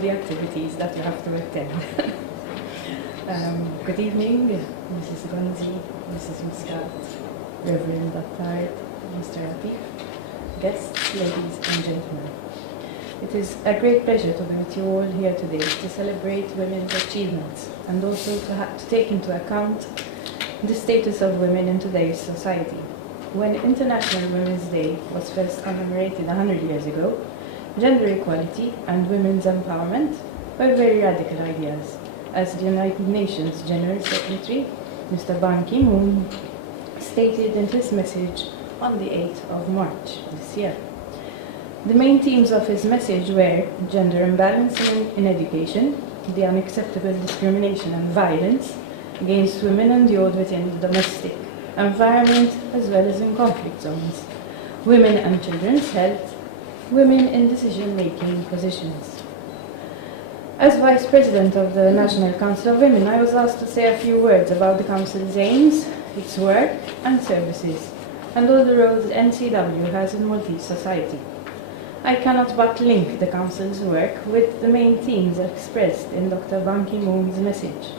the activities that you have to attend. Good evening, Mrs. Gonzi, Mrs. Muscat, Reverend Dr. Mr. Latif, guests, ladies and gentlemen. It is a great pleasure to be with you all here today to celebrate women's achievements and also to take into account the status of women in today's society. When International Women's Day was first commemorated 100 years ago, gender equality and women's empowerment were very radical ideas, as the United Nations General Secretary, Mr. Ban Ki-moon, stated in his message on the 8th of March this year. The main themes of his message were gender imbalance in education, the unacceptable discrimination and violence against women endured within the domestic environment as well as in conflict zones, women and children's health, women in decision-making positions. As Vice President of the National Council of Women, I was asked to say a few words about the Council's aims, its work and services, and all the roles NCW has in Maltese society. I cannot but link the Council's work with the main themes expressed in Dr. Ban Ki-moon's message.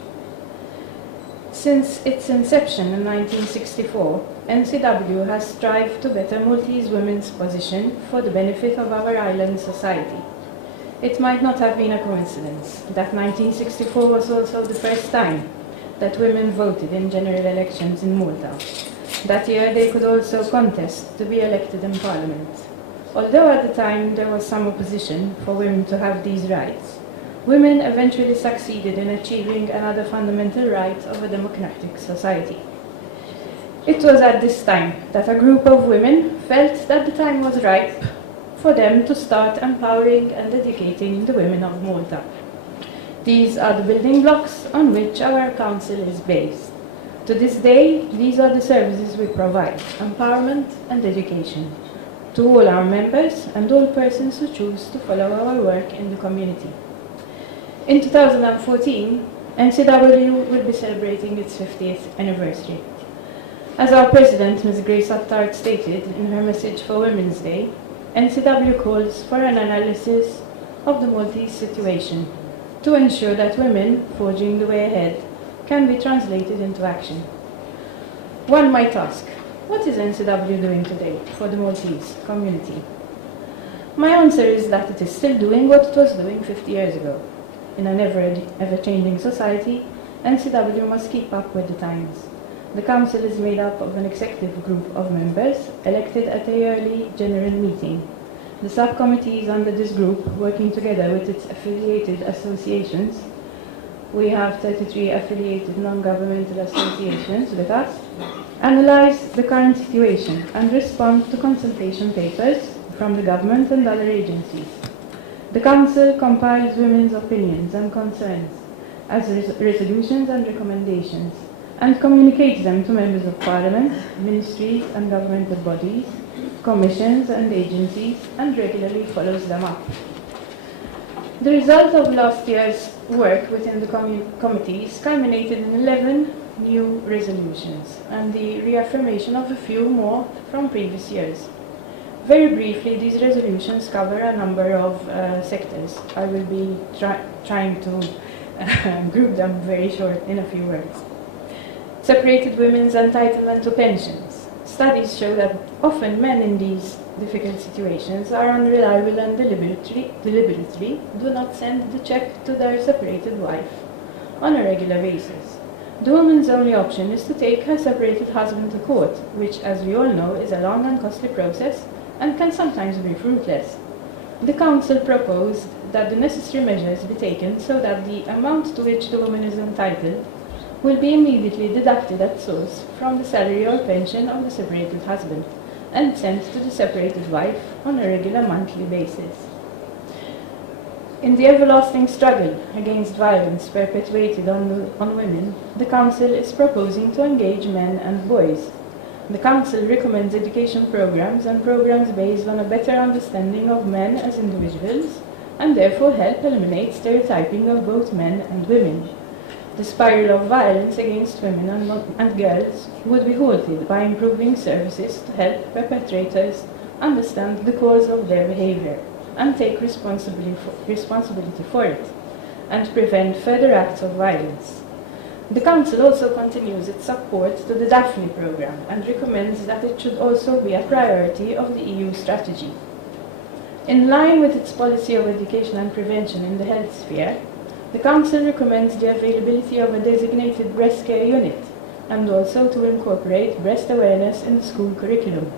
Since its inception in 1964, NCW has strived to better Maltese women's position for the benefit of our island society. It might not have been a coincidence that 1964 was also the first time that women voted in general elections in Malta. That year they could also contest to be elected in Parliament. Although at the time there was some opposition for women to have these rights, women eventually succeeded in achieving another fundamental right of a democratic society. It was at this time that a group of women felt that the time was ripe for them to start empowering and educating the women of Malta. These are the building blocks on which our council is based. To this day, these are the services we provide: empowerment and education to all our members and all persons who choose to follow our work in the community. In 2014, NCW will be celebrating its 50th anniversary. As our President, Ms. Grace Attard, stated in her message for Women's Day, NCW calls for an analysis of the Maltese situation to ensure that women forging the way ahead can be translated into action. One might ask, what is NCW doing today for the Maltese community? My answer is that it is still doing what it was doing 50 years ago. In an ever-changing society, NCW must keep up with the times. The Council is made up of an executive group of members elected at a yearly general meeting. The subcommittees under this group, working together with its affiliated associations, we have 33 affiliated non-governmental associations with us, analyze the current situation and respond to consultation papers from the government and other agencies. The Council compiles women's opinions and concerns as resolutions and recommendations and communicates them to members of Parliament, ministries and governmental bodies, commissions and agencies, and regularly follows them up. The result of last year's work within the committees culminated in 11 new resolutions and the reaffirmation of a few more from previous years. Very briefly, these resolutions cover a number of sectors. I will be trying to group them very short in a few words. Separated women's entitlement to pensions. Studies show that often men in these difficult situations are unreliable and deliberately do not send the check to their separated wife on a regular basis. The woman's only option is to take her separated husband to court, which, as we all know, is a long and costly process and can sometimes be fruitless. The Council proposed that the necessary measures be taken so that the amount to which the woman is entitled will be immediately deducted at source from the salary or pension of the separated husband and sent to the separated wife on a regular monthly basis. In the everlasting struggle against violence perpetuated on women, the Council is proposing to engage men and boys. The Council recommends education programs and programs based on a better understanding of men as individuals and therefore help eliminate stereotyping of both men and women. The spiral of violence against women and girls would be halted by improving services to help perpetrators understand the cause of their behavior. and take responsibility for it, and prevent further acts of violence. The Council also continues its support to the Daphne programme and recommends that it should also be a priority of the EU strategy. In line with its policy of education and prevention in the health sphere, the Council recommends the availability of a designated breast care unit and also to incorporate breast awareness in the school curriculum.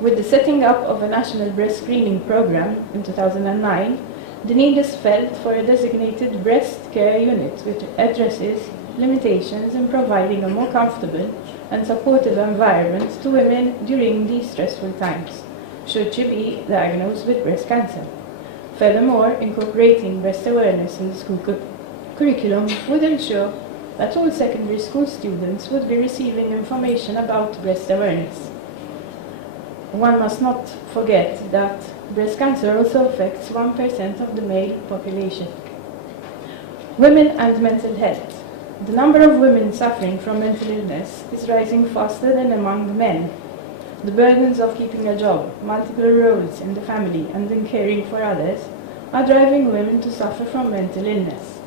With the setting up of a national breast screening program in 2009, the need is felt for a designated breast care unit which addresses limitations in providing a more comfortable and supportive environment to women during these stressful times, should she be diagnosed with breast cancer. Furthermore, incorporating breast awareness in the school curriculum would ensure that all secondary school students would be receiving information about breast awareness. One must not forget that breast cancer also affects 1% of the male population. Women and mental health. The number of women suffering from mental illness is rising faster than among men. The burdens of keeping a job, multiple roles in the family, and in caring for others are driving women to suffer from mental illness.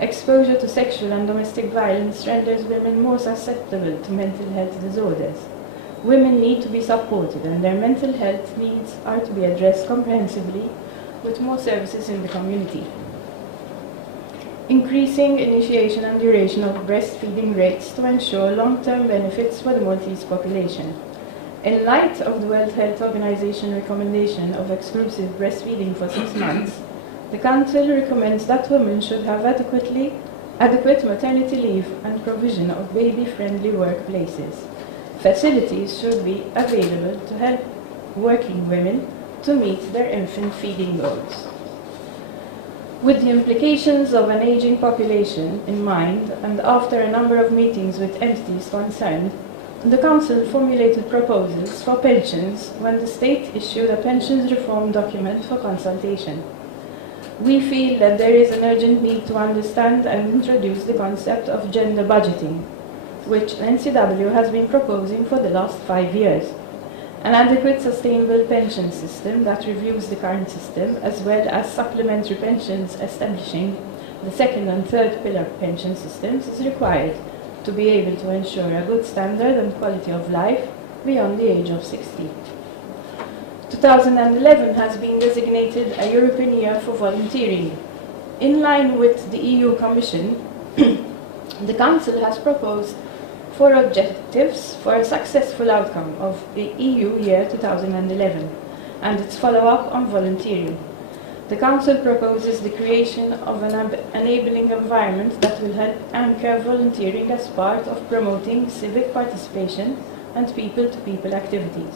Exposure to sexual and domestic violence renders women more susceptible to mental health disorders. Women need to be supported, and their mental health needs are to be addressed comprehensively with more services in the community. Increasing initiation and duration of breastfeeding rates to ensure long-term benefits for the Maltese population. In light of the World Health Organization recommendation of exclusive breastfeeding for 6 months, the Council recommends that women should have adequate maternity leave and provision of baby-friendly workplaces. Facilities should be available to help working women to meet their infant feeding goals. With the implications of an aging population in mind, and after a number of meetings with entities concerned, the Council formulated proposals for pensions when the State issued a pensions reform document for consultation. We feel that there is an urgent need to understand and introduce the concept of gender budgeting, which NCW has been proposing for the last 5 years. An adequate sustainable pension system that reviews the current system, as well as supplementary pensions establishing the second and third pillar pension systems, is required to be able to ensure a good standard and quality of life beyond the age of 60. 2011 has been designated a European Year for Volunteering. In line with the EU Commission, the Council has proposed 4 objectives for a successful outcome of the EU Year 2011 and its follow-up on volunteering. The Council proposes the creation of an enabling environment that will help anchor volunteering as part of promoting civic participation and people-to-people activities.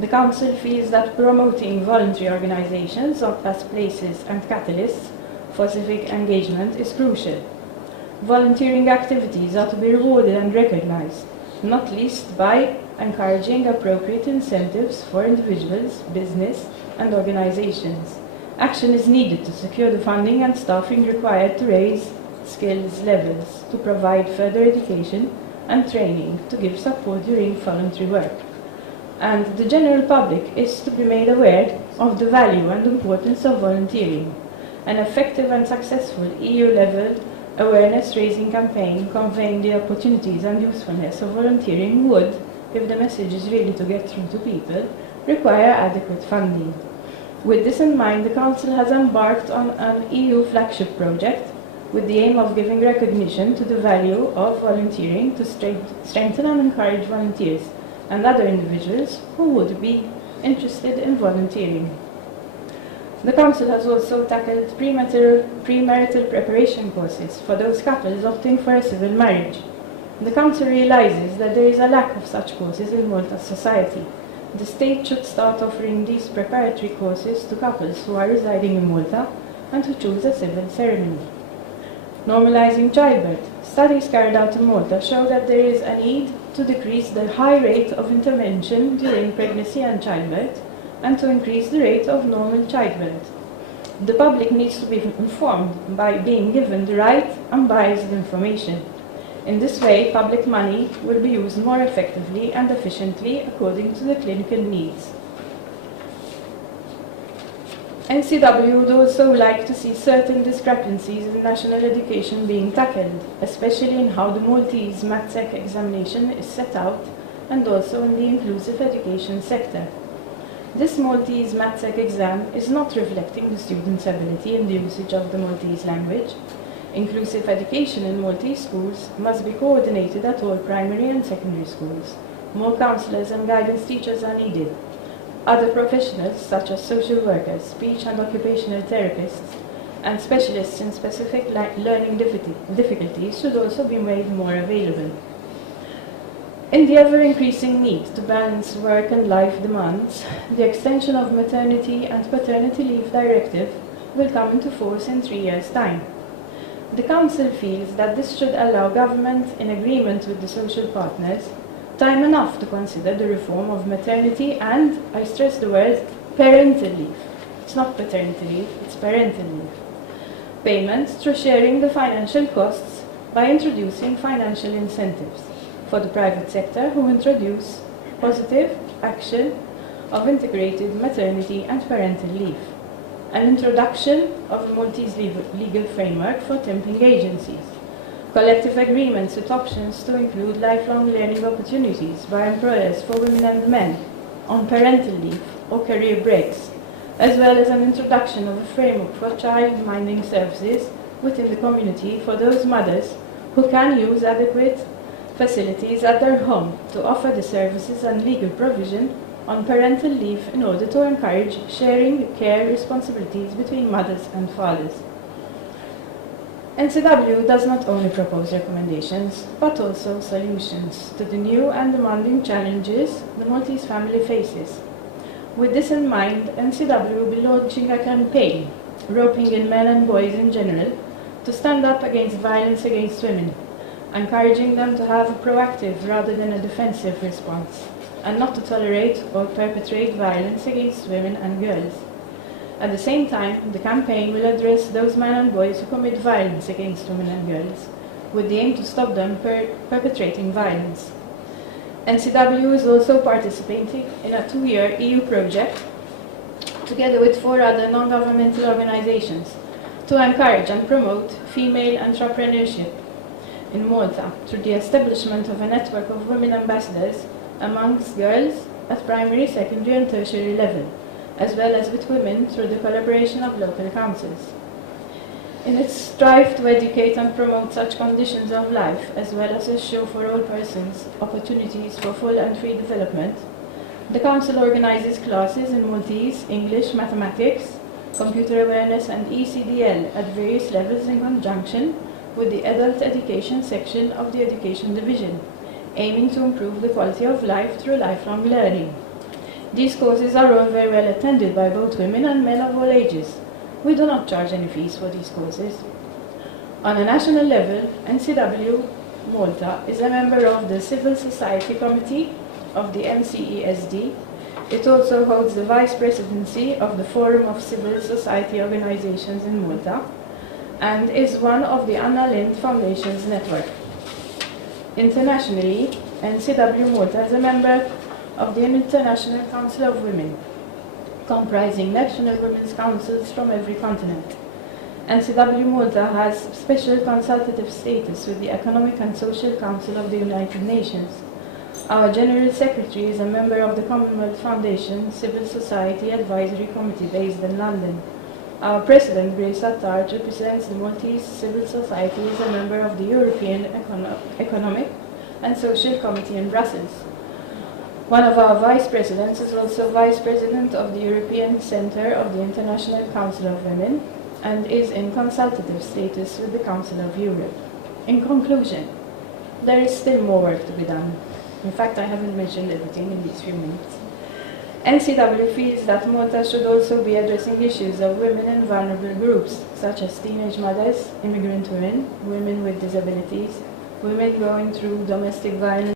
The Council feels that promoting voluntary organizations as places and catalysts for civic engagement is crucial. Volunteering activities are to be rewarded and recognized, not least by encouraging appropriate incentives for individuals, business, and organizations. Action is needed to secure the funding and staffing required to raise skills levels, to provide further education and training, to give support during voluntary work. And the general public is to be made aware of the value and importance of volunteering. An effective and successful EU-level awareness-raising campaign conveying the opportunities and usefulness of volunteering would, if the message is really to get through to people, require adequate funding. With this in mind, the Council has embarked on an EU flagship project with the aim of giving recognition to the value of volunteering to strengthen and encourage volunteers and other individuals who would be interested in volunteering. The Council has also tackled premarital preparation courses for those couples opting for a civil marriage. The Council realizes that there is a lack of such courses in Malta's society. The State should start offering these preparatory courses to couples who are residing in Malta and who choose a civil ceremony. Normalizing childbirth. Studies carried out in Malta show that there is a need to decrease the high rate of intervention during pregnancy and childbirth, and to increase the rate of normal childbirth. The public needs to be informed by being given the right unbiased information. In this way, public money will be used more effectively and efficiently according to the clinical needs. NCW would also like to see certain discrepancies in national education being tackled, especially in how the Maltese MATSEC examination is set out and also in the inclusive education sector. This Maltese MATSEC exam is not reflecting the student's ability in the usage of the Maltese language. Inclusive education in Maltese schools must be coordinated at all primary and secondary schools. More counselors and guidance teachers are needed. Other professionals, such as social workers, speech and occupational therapists, and specialists in specific learning difficulties should also be made more available. In the ever-increasing need to balance work and life demands, the extension of Maternity and Paternity Leave Directive will come into force in 3 years' time. The Council feels that this should allow government, in agreement with the social partners, time enough to consider the reform of maternity and, I stress the word, parental leave. It's not paternity leave, it's parental leave. Payments through sharing the financial costs by introducing financial incentives for the private sector who introduce positive action of integrated maternity and parental leave. An introduction of a Maltese legal framework for temping agencies. Collective agreements with options to include lifelong learning opportunities by employers for women and men on parental leave or career breaks, as well as an introduction of a framework for child-minding services within the community for those mothers who can use adequate facilities at their home to offer the services and legal provision on parental leave in order to encourage sharing care responsibilities between mothers and fathers. NCW does not only propose recommendations, but also solutions to the new and demanding challenges the Maltese family faces. With this in mind, NCW will be launching a campaign, roping in men and boys in general, to stand up against violence against women, encouraging them to have a proactive rather than a defensive response, and not to tolerate or perpetrate violence against women and girls. At the same time, the campaign will address those men and boys who commit violence against women and girls, with the aim to stop them perpetrating violence. NCW is also participating in a 2-year EU project, together with 4 other non-governmental organizations, to encourage and promote female entrepreneurship in Malta through the establishment of a network of women ambassadors amongst girls at primary, secondary and tertiary level, as well as with women through the collaboration of local councils. In its strive to educate and promote such conditions of life, as well as assure for all persons opportunities for full and free development, the Council organizes classes in Maltese, English, mathematics, computer awareness and ECDL at various levels in conjunction with the Adult Education section of the Education Division, aiming to improve the quality of life through lifelong learning. These courses are all very well attended by both women and men of all ages. We do not charge any fees for these courses. On a national level, NCW Malta is a member of the Civil Society Committee of the MCESD. It also holds the Vice Presidency of the Forum of Civil Society Organizations in Malta, and is one of the Anna Lindh Foundation's network. Internationally, NCW Malta is a member of the International Council of Women, comprising national women's councils from every continent. NCW Malta has special consultative status with the Economic and Social Council of the United Nations. Our General Secretary is a member of the Commonwealth Foundation Civil Society Advisory Committee based in London. Our President, Grace Attard, represents the Maltese Civil Society as a member of the European Economic and Social Committee in Brussels. One of our Vice Presidents is also Vice President of the European Centre of the International Council of Women and is in consultative status with the Council of Europe. In conclusion, there is still more work to be done. In fact, I haven't mentioned everything in these few minutes. NCW feels that Malta should also be addressing issues of women and vulnerable groups, such as teenage mothers, immigrant women, women with disabilities, women going through domestic violence,